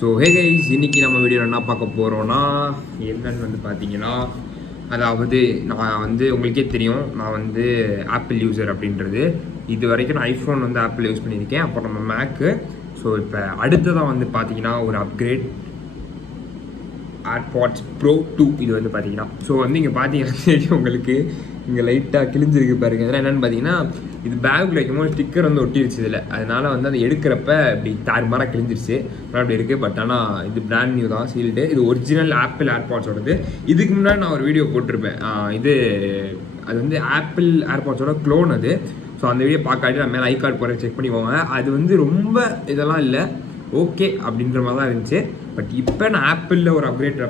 So hey guys, இன்னைக்கு நம்ம வீடியோவில் என்ன பார்க்க போகிறோன்னா என்னன்னு வந்து பார்த்தீங்கன்னா, அதாவது நான் வந்து உங்களுக்கே தெரியும், நான் வந்து ஆப்பிள் யூசர் அப்படின்றது. இது வரைக்கும் நான் ஐஃபோன் வந்து ஆப்பிள் யூஸ் பண்ணியிருக்கேன், அப்புறம் நம்ம மேக்கு. ஸோ இப்போ அடுத்ததான் வந்து பார்த்தீங்கன்னா ஒரு அப்கிரேட் AirPods Pro 2 இது வந்து பார்த்தீங்கன்னா. ஸோ வந்து இங்கே பார்த்தீங்கன்னா தெரியும் உங்களுக்கு, இங்கே லைட்டாக கிழிஞ்சிருக்கு பாருங்க. இதெல்லாம் என்னென்னு பார்த்தீங்கன்னா, இது பேக்கில் வைக்கும்போது ஸ்டிக்கர் வந்து ஒட்டிருச்சு இதில். அதனால வந்து அதை எடுக்கிறப்ப இப்படி தாறுமாறாக கிழிஞ்சிருச்சு, அப்படி இருக்குது. பட் ஆனால் இது பிராண்ட் நியூ தான், சீல்டு. இது ஒரிஜினல் ஆப்பிள் ஏர்பாட்ஸோடது. இதுக்கு முன்னாடி நான் ஒரு வீடியோ போட்டிருப்பேன், அது வந்து ஆப்பிள் ஏர்பாட்ஸோட க்ளோன் அது. ஸோ அந்த வீடியோ பார்க்காட்டி நான் மேலே ஐ கார்டு போகிற செக் பண்ணிக்கோங்க. அது வந்து ரொம்ப இதெல்லாம் இல்லை, ஓகே அப்படின்ற மாதிரி தான் இருந்துச்சு. பட் இப்போ நான் ஆப்பிளில் ஒரு அப்கிரேட்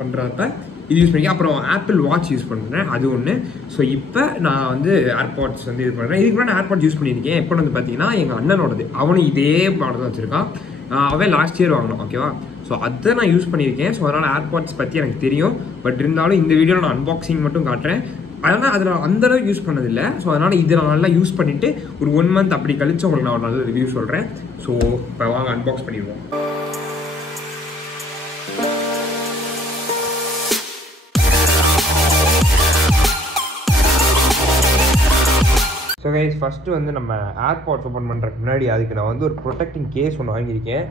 பண்ணுறப்ப இது யூஸ் பண்ணிக்க, அப்புறம் ஆப்பிள் வாட்ச் யூஸ் பண்ணுறேன், அது ஒன்று. ஸோ இப்போ நான் வந்து ஏர்பாட்ஸ் வந்து இது பண்ணுறேன். இதுக்கு முன்னாடி ஏர்பாட்ஸ் யூஸ் பண்ணியிருக்கேன். எப்போ வந்து பார்த்தீங்கன்னா எங்கள் அண்ணனோடது, அவனும் இதே மாடல் தான் வச்சுருக்கான். அவன் லாஸ்ட் இயர் வாங்கினோம், ஓகேவா. ஸோ அதை நான் யூஸ் பண்ணியிருக்கேன். ஸோ அதனால் ஏர்பாட்ஸ் பற்றி எனக்கு தெரியும். பட் இருந்தாலும் இந்த வீடியோவில் நான் அன்பாக்சிங் மட்டும் காட்டுறேன். அதனால் அதில் அந்தளவுக்கு யூஸ் பண்ணதில்லை. ஸோ அதனால் இதை நான் நல்லா யூஸ் பண்ணிவிட்டு ஒரு 1 மந்த் அப்படி கழிச்சு உங்களுக்கு நான் ஒரு நல்ல ரிவ்யூ சொல்கிறேன். ஸோ இப்போ வாங்க அன்பாக்ஸ் பண்ணிடுவோம். ஸோ கைஸ், ஃபஸ்ட்டு வந்து நம்ம ஏர்பாட்ஸ் ஓப்பன் பண்ணுறதுக்கு முன்னாடி அதுக்கு நான் வந்து ஒரு ப்ரொடெக்டிங் கேஸ் ஒன்று வாங்கியிருக்கேன்,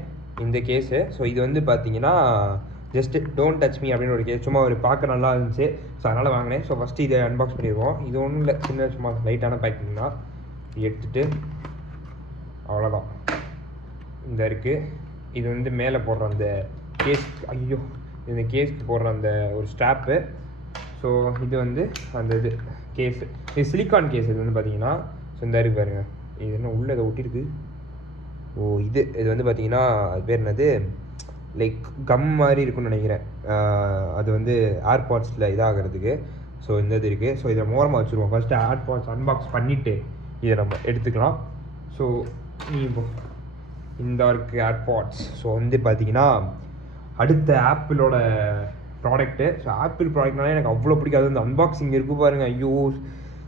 இந்த கேஸு. ஸோ இது வந்து பார்த்தீங்கன்னா ஜஸ்ட் டோன்ட் டச் மீ அப்படின்னு ஒரு கேஸ், சும்மா ஒரு பார்க்க நல்லா இருந்துச்சு. ஸோ அதனால் வாங்கினேன். ஸோ ஃபஸ்ட்டு இதை அன்பாக்ஸ் பண்ணிடுவோம். இது ஒன்றும் இல்லை, சின்ன சும்மா லைட்டான பேக்கிங் தான். எடுத்துகிட்டு அவ்வளோதான், இந்த இருக்குது. இது வந்து மேலே போடுற அந்த கேஸ், ஐயோ இந்த கேஸ்க்கு போடுற அந்த ஒரு ஸ்ட்ராப்பு. ஸோ இது வந்து அந்த இது கேஸு, இது சிலிக்கான் கேஸ். இது வந்து பார்த்தீங்கன்னா ஸோ இந்த இருக்குது பாருங்கள், இது என்ன உள்ளே இதை ஒட்டிருக்கு. இது வந்து பார்த்தீங்கன்னா அது பேர் என்னது, லைக் கம் மாதிரி இருக்குன்னு நினைக்கிறேன். அது வந்து ஏர்பாட்ஸில் இதாகிறதுக்கு. ஸோ இந்த இது இருக்குது. ஸோ இதை மோரமாக வச்சுருவோம். ஃபஸ்ட்டு ஏர்பாட்ஸ் அன்பாக்ஸ் பண்ணிவிட்டு இதை நம்ம எடுத்துக்கலாம். ஸோ இப்போ இந்த இருக்குது ஏர்பாட்ஸ். ஸோ வந்து பார்த்தீங்கன்னா அடுத்த ஆப்பிளோட ப்ராடக்ட்டு. ஸோ ஆப்பிள் ப்ராடக்ட்னாலே எனக்கு அவ்வளோ பிடிக்காது. இந்த அன்பாக்சிங் இருக்குது பாருங்கள், ஐயோ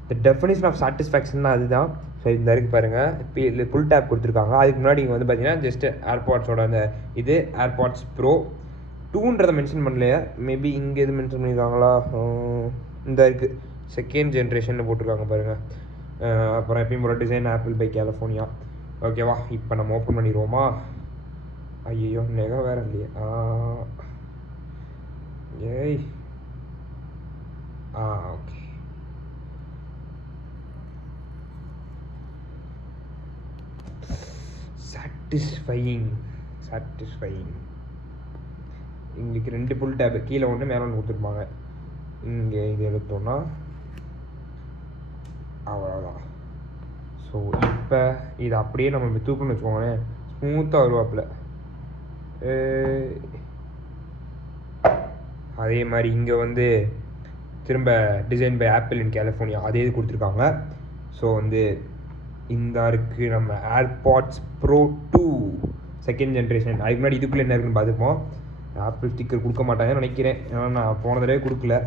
த டெஃபினிஷன் ஆஃப் சாட்டிஸ்ஃபேக்ஷன் அதுதான். ஸோ இந்த இருக்குது பாருங்கள், இப்போ இதில் ஃபுல் டேப் கொடுத்துருக்காங்க. அதுக்கு முன்னாடி இங்கே வந்து பார்த்தீங்கன்னா ஜஸ்ட் ஏர்பாட்ஸோட அந்த இது ஏர்பாட்ஸ் ப்ரோ 2ன்றதை மென்ஷன் பண்ணலையா, மேபி இங்கே எது மென்ஷன் பண்ணியிருக்காங்களா. இந்த இருக்குது செகண்ட் ஜென்ரேஷன் போட்டிருக்காங்க பாருங்கள். அப்புறம் எப்பயும் போகிற டிசைன் ஆப்பிள் பை கலிஃபோர்னியா. ஓகேவா, இப்போ நம்ம ஓப்பன் பண்ணிடுவோமா. ஐயோ நெகை வேறு இல்லையே. ஏய் ஓகே. சாட்டிஸ்ஃபையிங். இங்கே 2 ஃபுல் டேப், கீழே ஒன்று மேலே ஒன்று கொடுத்துருப்பாங்க. இங்கே இது எடுத்தோன்னா அவ்வளோதான். ஸோ இப்போ இது அப்படியே நம்ம தூக்குன்னு வச்சுக்கோங்களேன், ஸ்மூத்தாக வருவாப்பில். அதே மாதிரி இங்கே வந்து திரும்ப design by Apple in California அதே இது கொடுத்துருக்காங்க. ஸோ வந்து இந்த இருக்குது நம்ம ஏர்பாட்ஸ் ப்ரோ 2 செகண்ட் ஜென்ரேஷன். அதுக்கு முன்னாடி இதுக்குள்ளே என்ன இருக்குன்னு பார்த்துப்போம். ஆப்பிள் ஸ்டிக்கர் கொடுக்க மாட்டாங்கன்னு நினைக்கிறேன், ஏன்னா நான் போன தடவை கொடுக்கல.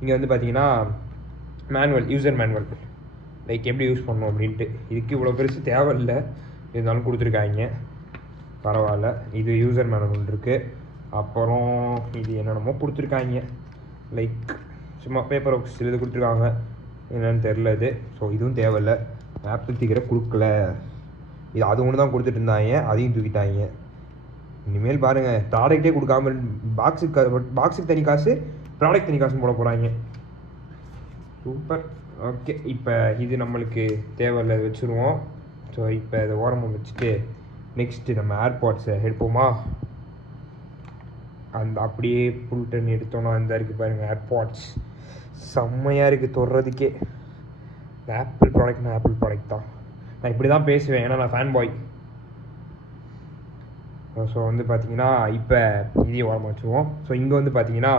இங்கே வந்து பார்த்தீங்கன்னா மேனுவல், யூசர் மேனுவல், லைக் எப்படி யூஸ் பண்ணணும் அப்படின்ட்டு. இதுக்கு இவ்வளோ பெருசு தேவையில்லை, இருந்தாலும் கொடுத்துருக்காங்க, பரவாயில்ல. இது யூசர் மேனுவல் இருக்குது. அப்புறம் இது என்னென்னமோ கொடுத்துருக்காங்க, லைக் சும்மா பேப்பர் ஒர்க்ஸ் இது கொடுத்துருக்காங்க, என்னென்னு தெரில இது. ஸோ இதுவும் தேவையில்லை, ஆப்பிள் ஸ்டிக்கரை கொடுக்கல. இது அது ஒன்று தான் கொடுத்துட்டு இருந்தாங்க, அதையும் தூக்கிட்டாங்க. இனிமேல் பாருங்கள், ப்ராடக்டே கொடுக்காம பாக்ஸுக்கு தனி காசு, ப்ராடக்ட் தனி காசுன்னு போட போகிறாங்க. சூப்பர். ஓகே, இப்போ இது நம்மளுக்கு தேவையில்லை, வச்சுருவோம். ஸோ இப்போ இதை ஓரமாக வச்சுட்டு நெக்ஸ்ட்டு நம்ம ஏர்பாட்ஸை எடுப்போமா. அந்த அப்படியே ஃபுல் டர்ன் எடுத்தோன்னா அந்த இருக்குது பாருங்கள் ஏர்பாட்ஸ், செம்மையாக இருக்குது தொடுறதுக்கே. ஆப்பிள் ப்ராடக்ட்னா ஆப்பிள் ப்ராடக்ட் தான். நான் இப்படி தான் பேசுவேன், ஏன்னா நான் ஃபேன் பாய். ஸோ வந்து பார்த்தீங்கன்னா இப்போ இதையும் ஓரமாக வச்சுருவோம். ஸோ இங்கே வந்து பார்த்தீங்கன்னா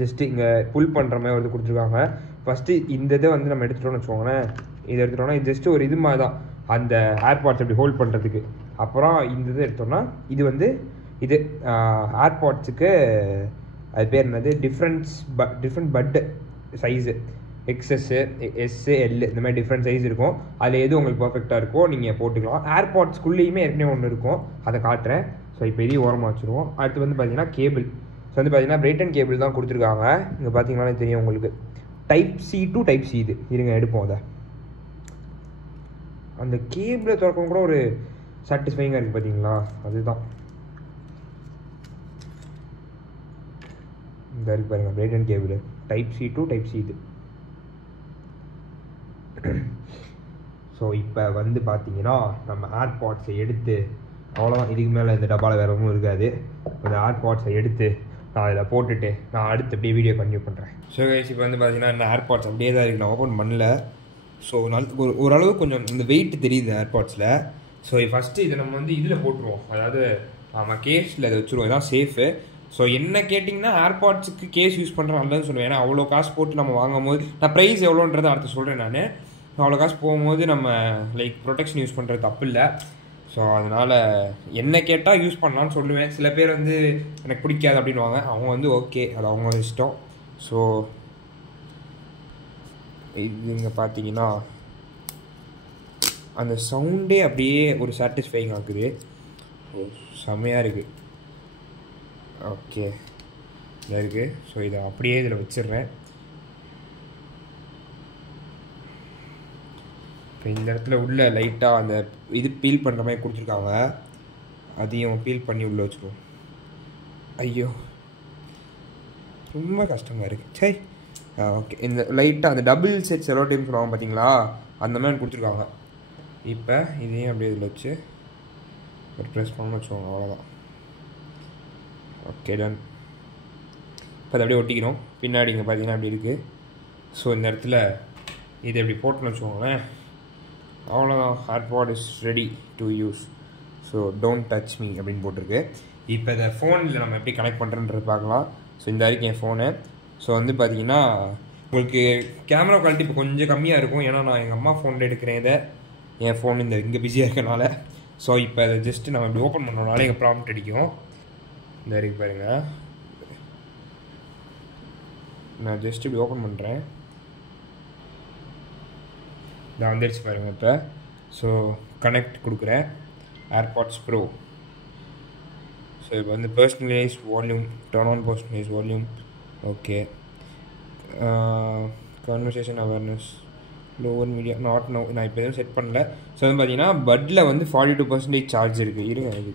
ஜஸ்ட்டு இங்கே புல் பண்ணுற மாதிரி வந்து கொடுத்துருக்காங்க. ஃபஸ்ட்டு இந்த இதை வந்து நம்ம எடுத்துட்டோம்னு வச்சுக்கோங்களேன், இதை எடுத்துட்டோம்னா இது ஜஸ்ட்டு ஒரு இது மாதிரி தான், அந்த ஏர்பாட்ஸ் அப்படி ஹோல்ட் பண்ணுறதுக்கு. அப்புறம் இந்த இது எடுத்தோம்னா இது வந்து இது ஏர்பாட்ஸுக்கு அது பேர் என்னது, டிஃப்ரெண்ட் பட்டு சைஸு, எக்ஸ்எஸ்ஸு, எஸ்ஸு, எல், இந்த மாதிரி டிஃப்ரெண்ட் சைஸ் இருக்கும். அதில் எது உங்களுக்கு பர்ஃபெக்டாக இருக்கோ நீங்கள் போட்டுக்கலாம். ஏர்பாட்ஸ்குள்ளேயுமே ஏற்கனவே ஒன்று இருக்கும், அதை காட்டுறேன். ஸோ ஸோ இப்போ இதையும் ஓரமாக வச்சுருவோம். அடுத்து வந்து பார்த்தீங்கன்னா கேபிள். ஸோ வந்து பார்த்தீங்கன்னா பிரைட்டன் கேபிள் தான் கொடுத்துருக்காங்க. இங்கே பார்த்தீங்கன்னாலே தெரியும் உங்களுக்கு. Type C to type C இது. இருங்க எடுப்போம் அதை. அந்த கேபிளை திறக்கவும் கூட ஒரு சாட்டிஸ்ஃபைங்காக இருக்குது பார்த்தீங்களா, அதுதான் இந்த இருக்குது பாருங்கள். Brayton cable type C to type C இது. ஸோ இப்போ வந்து பார்த்தீங்கன்னா நம்ம ஏர்பாட்ஸை எடுத்து அவ்வளோதான். இதுக்கு மேலே இந்த டப்பாவில் வேறு ஒன்றும் இருக்காது. இந்த ஏர்பாட்ஸை எடுத்து நான் அதில் போட்டுட்டு நான் அடுத்து அப்படியே வீடியோ கண்டினியூ பண்ணுறேன். ஸோ கைஸ் இப்போ வந்து பார்த்தீங்கன்னா இந்த ஏர்பாட்ஸ் அப்படியே தான் இருக்குது. நான் ஓப்பன் பண்ணல. ஸோ ஓரளவு கொஞ்சம் இந்த வெயிட் தெரியுது ஏர்பாட்ஸில். ஸோ ஃபஸ்ட்டு இதை நம்ம வந்து இதில் போட்டுருவோம். அதாவது நம்ம கேஸில் இதை வச்சுருவோம். இதான் சேஃபு. ஸோ என்ன கேட்டிங்கன்னா ஏர்பாட்ஸுக்கு கேஸ் யூஸ் பண்ணுறேன் நல்லதுன்னு சொல்லுவேன். ஏன்னா அவ்வளோ காசு போட்டு நம்ம வாங்கும் போது நான் ப்ரைஸ் எவ்வளோன்றதை அடுத்து சொல்கிறேன். நான் அவ்வளோ காசு போகும்போது நம்ம லைக் ப்ரொடெக்ஷன் யூஸ் பண்ணுறது தப்பு இல்லை. ஸோ அதனால் என்ன கேட்டால் யூஸ் பண்ணலான்னு சொல்லுவேன். சில பேர் வந்து எனக்கு பிடிக்காது அப்படின்வாங்க. அவங்க வந்து ஓகே, அது அவங்க இஷ்டம். ஸோ இது இங்கே பார்த்தீங்கன்னா அந்த சவுண்டே அப்படியே ஒரு சாட்டிஸ்ஃபைங் ஆகுது. செம்மையாக இருக்குது. ஓகே இதாக இருக்குது. ஸோ இதை அப்படியே இதில் வச்சிடுறேன். இப்போ இந்த இடத்துல உள்ள லைட்டாக அந்த இது பீல் பண்ணுற மாதிரி கொடுத்துருக்காங்க. அதையும் பீல் பண்ணி உள்ளே வச்சுருவோம். ஐயோ ரொம்ப கஷ்டமாக இருக்குது. சரி ஓகே. இந்த லைட்டாக அந்த டபுள் செட் செலோ டைம் சொல்லுவாங்க பார்த்தீங்களா, அந்த மாதிரி கொடுத்துருக்காங்க. இப்போ இதையும் அப்படியே இதில் வச்சு ஒரு ப்ரெஸ் பண்ணணும்னு வச்சுக்கோங்க. அவ்வளோதான். Okay done. இப்போ அதை அப்படியே ஒட்டிக்கணும். பின்னாடி இங்கே பார்த்தீங்கன்னா அப்படி இருக்குது. ஸோ இந்த இடத்துல இதை எப்படி போட்டோன்னு வச்சுக்கோங்களேன். அவ்வளோதான். AirPod is ready to use. So don't touch me அப்படின்னு போட்டிருக்கு. இப்போ இதை ஃபோனில் நம்ம எப்படி கனெக்ட் பண்ணுறன்றது பார்க்கலாம். ஸோ இந்த வரைக்கும் என் ஃபோனு. ஸோ வந்து பார்த்தீங்கன்னா உங்களுக்கு கேமரா குவாலிட்டி இப்போ கொஞ்சம் கம்மியாக இருக்கும். ஏன்னா நான் எங்கள் அம்மா ஃபோனில் எடுக்கிறேன். இதை என் ஃபோன் இந்த இங்கே பிஸியாக இருக்கனால. ஸோ இப்போ அதை ஜஸ்ட்டு நம்ம இப்படி ஓப்பன் பண்ணோம்னாலே எங்கள் ப்ராம்ப்ட் அடிக்கும். இந்த வரைக்கும் பாருங்கள். நான் ஜஸ்ட் இப்படி ஓப்பன் பண்ணுறேன். நான் வந்துடுச்சு பாருங்கள் இப்போ. ஸோ கனெக்ட் கொடுக்குறேன். AirPods Pro. ஸோ இப்போ வந்து personalize volume, turn on personalize volume. Okay. Conversation awareness, lower media, not no. நான் இப்போ எதுவும் செட் பண்ணல. ஸோ வந்து பார்த்தீங்கன்னா பட்டில் வந்து 42% சார்ஜ் இருக்குது. இருங்க இது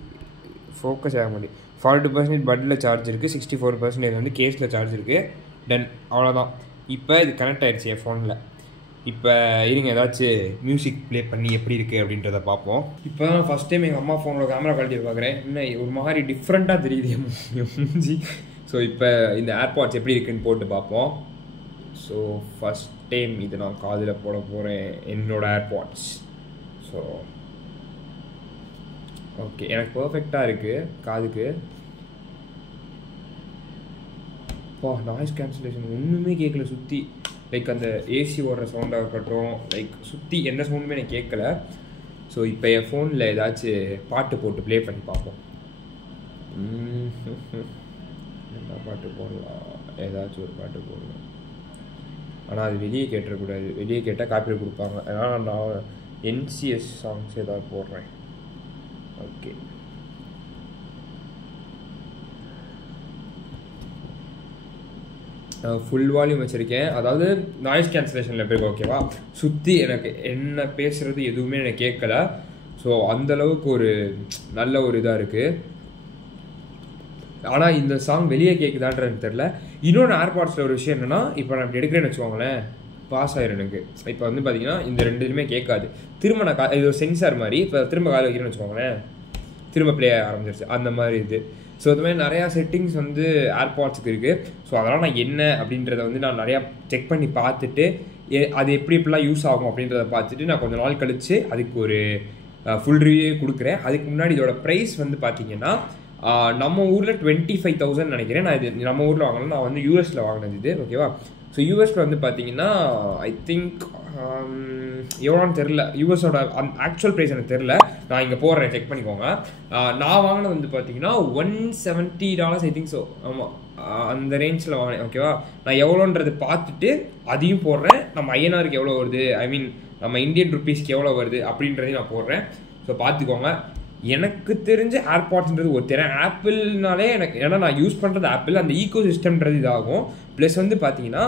ஃபோக்கஸ் ஆக மாட்டேங்குது. 42% பட்டில் சார்ஜ் இருக்குது. 64% வந்து கேஸில் சார்ஜ் இருக்குது. டன். அவ்வளோதான். இப்போ இது கனெக்ட் ஆகிடுச்சு என் ஃபோனில். இப்போ இருங்க ஏதாச்சும் மியூசிக் ப்ளே பண்ணி எப்படி இருக்குது அப்படின்றத பார்ப்போம். இப்போ தான் நான் ஃபஸ்ட் டைம் எங்கள் அம்மா ஃபோனோட கேமரா குவாலிட்டி பார்க்குறேன். இன்னும் ஒரு மாதிரி டிஃப்ரெண்ட்டாக தெரியுது என் மூஞ்சி. ஸோ இப்போ இந்த ஏர்பாட்ஸ் எப்படி இருக்குன்னு போட்டு பார்ப்போம். ஸோ ஃபஸ்ட் டைம் இது நான் காதில் போட போகிறேன் என்னோடய ஏர்பாட்ஸ். ஸோ ஓகே, எனக்கு பர்ஃபெக்டாக இருக்குது காதுக்கு. நாய்ஸ் கேன்சலேஷன் ஒன்றுமே கேட்கல சுற்றி. லைக் அந்த ஏசி ஓடுற சவுண்டாக இருக்கட்டும், லைக் சுற்றி எந்த சவுண்டுமே எனக்கு கேட்கல. ஸோ இப்போ என் ஃபோனில் ஏதாச்சும் பாட்டு போட்டு ப்ளே பண்ணி பார்ப்போம். என்ன பாட்டு போடலாம்? ஏதாச்சும் ஒரு பாட்டு போடலாம். ஆனால் அது வெளியே கேட்டுறக்கூடாது. வெளியே கேட்டால் காப்பி கொடுப்பாங்க. அதனால் நான் என்சிஎஸ் சாங்ஸ் ஏதாவது போடுறேன். ஓகே. ஃபுல் வால்யூம் வச்சுருக்கேன். அதாவது நாய்ஸ் கேன்சலேஷனில் போய் ஓகேவா. சுற்றி எனக்கு என்ன பேசுகிறது எதுவுமே எனக்கு கேட்கல. ஸோ அந்தளவுக்கு ஒரு நல்ல ஒரு இதாக இருக்குது. ஆனால் இந்த சாங் வெளியே கேட்குதான்றது எனக்கு தெரில. இன்னொன்று ஏர்பாட்ஸில் ஒரு விஷயம் என்னென்னா, இப்போ நான் இப்படி எடுக்கிறேன்னு வச்சுக்கோங்களேன், பாஸ் ஆயிரும் எனக்கு. இப்போ வந்து பார்த்தீங்கன்னா இந்த ரெண்டுலையுமே கேட்காது. திரும்ப நான் இது ஒரு சென்சார் மாதிரி. இப்போ திரும்ப காது வைக்கிறேன்னு வச்சுக்கோங்களேன், திரும்ப ப்ளே ஆரம்பிச்சிருச்சு. அந்த மாதிரி இது. ஸோ இது மாதிரி நிறையா செட்டிங்ஸ் வந்து ஏர்பாட்ஸுக்கு இருக்குது. ஸோ அதனால் நான் என்ன அப்படின்றத வந்து நான் நிறையா செக் பண்ணி பார்த்துட்டு அது எப்படி எப்படிலாம் யூஸ் ஆகும் அப்படின்றத பார்த்துட்டு நான் கொஞ்சம் நாள் கழித்து அதுக்கு ஒரு ஃபுல் ரிவ்யூ கொடுக்குறேன். அதுக்கு முன்னாடி இதோட ப்ரைஸ் வந்து பார்த்தீங்கன்னா நம்ம ஊரில் 25,000 நினைக்கிறேன். நான் இது நம்ம ஊரில் வாங்கினேன். நான் வந்து யூஎஸில் வாங்கினது இது. ஓகேவா. ஸோ யூஎஸில் வந்து பார்த்தீங்கன்னா ஐ திங்க் எவ்வளோன்னு தெரில. யூஎஸோட ஆக்சுவல் ப்ரைஸ் எனக்கு தெரில. நான் இங்கே போடுறேன், செக் பண்ணிக்கோங்க. நான் வாங்கினது வந்து பார்த்தீங்கன்னா $170 ஐ திங்க். ஸோ ஆமாம், அந்த ரேஞ்சில் வாங்கினேன். ஓகேவா. நான் எவ்வளோன்றது பார்த்துட்டு அதையும் போடுறேன். நம்ம ஐஎன்ஆருக்கு எவ்வளோ வருது, ஐ மீன் நம்ம இந்தியன் ருப்பீஸ்க்கு எவ்வளோ வருது அப்படின்றதையும் நான் போடுறேன். ஸோ பார்த்துக்கோங்க. எனக்கு தெரிஞ்ச ஏர்பாட்ஸ்ன்றது ஒருத்தர் ஆப்பிள்னாலே எனக்கு, ஏன்னா நான் யூஸ் பண்ணுறது ஆப்பிள், அந்த ஈகோ சிஸ்டம்ன்றது இதாகும். ப்ளஸ் வந்து பார்த்தீங்கன்னா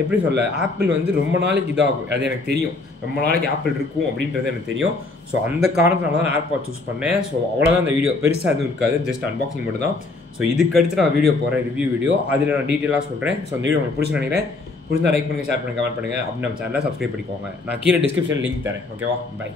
எப்படி சொல்ல, ஆப்பிள் வந்து ரொம்ப நாளைக்கு இதாகும், அது எனக்கு தெரியும், ரொம்ப நாளைக்கு ஆப்பிள் இருக்கும் அப்படின்றது எனக்கு தெரியும். ஸோ அந்த காரணத்தினால தான் நான் ஏர்பாட்ஸ் சூஸ் பண்ணேன். ஸோ அவ்வளோதான் அந்த வீடியோ, பெருசாக எதுவும் இருக்காது, ஜஸ்ட் அன்பாக்சிங் மட்டும் தான். ஸோ இதுக்கு அடுத்து நான் வீடியோ போகிறேன், ரிவ்யூ வீடியோ, அதில் நான் டீட்டெயிலாக சொல்கிறேன். ஸோ அந்த வீடியோ உங்களுக்கு பிடிச்சி நினைக்கிறேன். பிடிச்சா லைக் பண்ணுங்கள், ஷேர் பண்ணுங்கள், கமெண்ட் பண்ணுங்கள், அப்படி நம்ம சேனலை சப்ஸ்கிரைப் பண்ணிக்கோங்க. நான் கீழே டிஸ்கிரிப்ஷன் லிங்க் தரேன். ஓகேவா, பை.